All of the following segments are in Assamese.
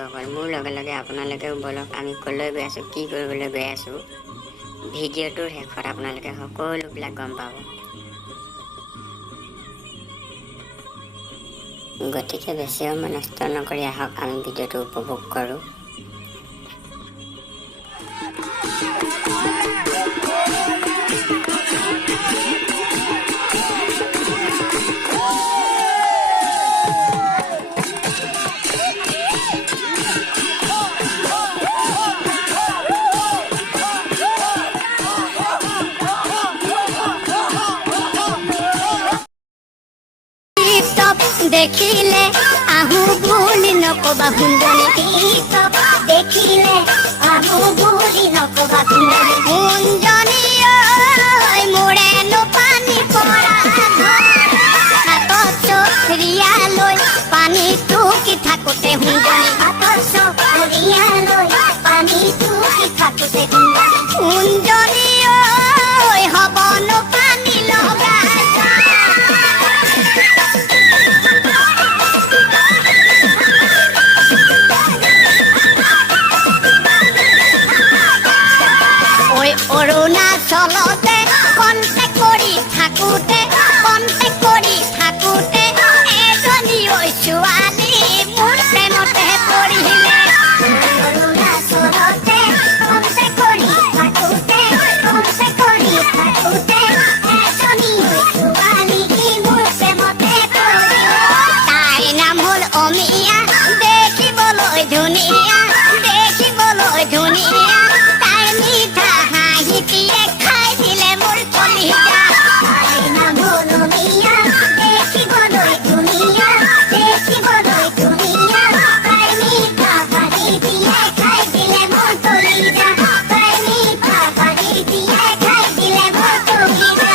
বন্ধুসকল, মোৰ লগে লগে আপোনালোকেও বলক আমি ক'লৈ গৈ আছোঁ, কি কৰিবলৈ গৈ আছোঁ। ভিডিঅ'টোৰ শেষত আপোনালোকে সকলোবিলাক গম পাব। গতিকে বেছি সময় নষ্ট নকৰি আহক আমি ভিডিঅ'টো উপভোগ কৰোঁ। দেখিলে আহু বুলি নকবা সুন্দৰী, দেখিলে আহু বুলি নকবা সুন্দৰী। সুন্দৰী ঐ মোৰেনো পানী পৰা হাতত চৰিয়া লৈ পানী টুকি থাকোতে সুন্দৰী, হাতত চৰিয়া লৈ পানী টুকি থাকোতে সুন্দৰী। সুন্দৰী ঐ হবনো পানী লগা অৰুণাচলতে কণ্টেক্ট কৰি থাকোতে এজনী ঐ ছোৱালী মোৰ প্ৰেমতে পৰিলে। অৰুণাচলতে কণ্টেক্ট কৰি থাকোতে এজনী ঐ ছোৱালী মোৰ প্ৰেমতে পৰিলে। তাইৰ নাম হ'ল অমিয়া, দেখিবলৈ ধুনীয়া, তাইৰ মিঠা হাঁহিটিয়ে খাই দিলে মোৰ কলিজা। তাইৰ নাম হ'ল অমিয়া, দেখিবলৈ ধুনীয়া, তাইৰ মিঠা হাঁহিটিয়ে খাই দিলে মোৰ কলিজা, তাইৰ মিঠা হাঁহিটিয়ে খাই দিলে মোৰ কলিজা।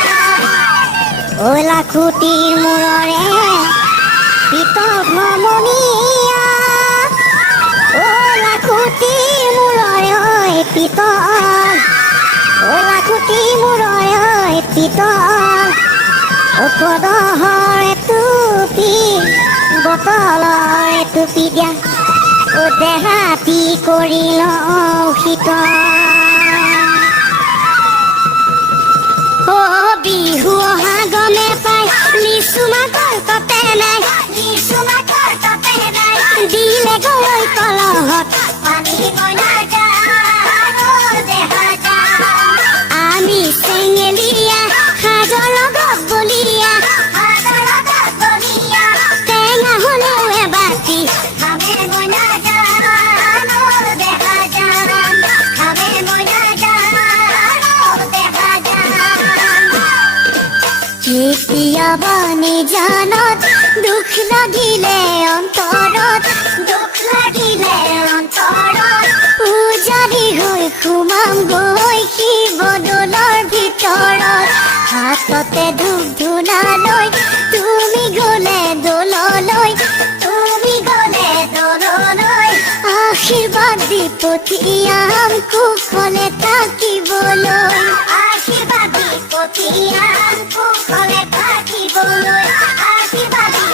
ঐ লাখুটিৰ মূৰৰে পিতল ভ্ৰমণীয়া, ঐ লাখুটিৰ মূৰৰে পিতল, ঐ লাখুটিৰ মূৰৰে পিতল, কদহৰ টুপি বটলৰ টুপি দিয়া, দেহাতি কৰি লওঁ শীতল। বিহু অহা গমে পাই লিচু মাকৰ তাতে নাই, দিলে গৈ কলহত পানী বনা আমি চেঙেলীয়া সাজৰ লগত বলিয়া, টেঙা হ'লেও এবাটি কেতিয়াবা নিজানত দুখ লাগিলে অন্তৰত, পূজাৰী হৈ সোমাম গৈ শিৱদৌলৰ ভিতৰত। হাততে ধূপ ধূনা লৈ তুমি গ'লে দৌললৈ, আশীৰ্বাদ দি পঠিয়াম কুশলে থাকিবলৈ, আশীৰ্বাদ দি পঠিয়াম কুশলে থাকিবলৈ, আশীৰ্বাদ দি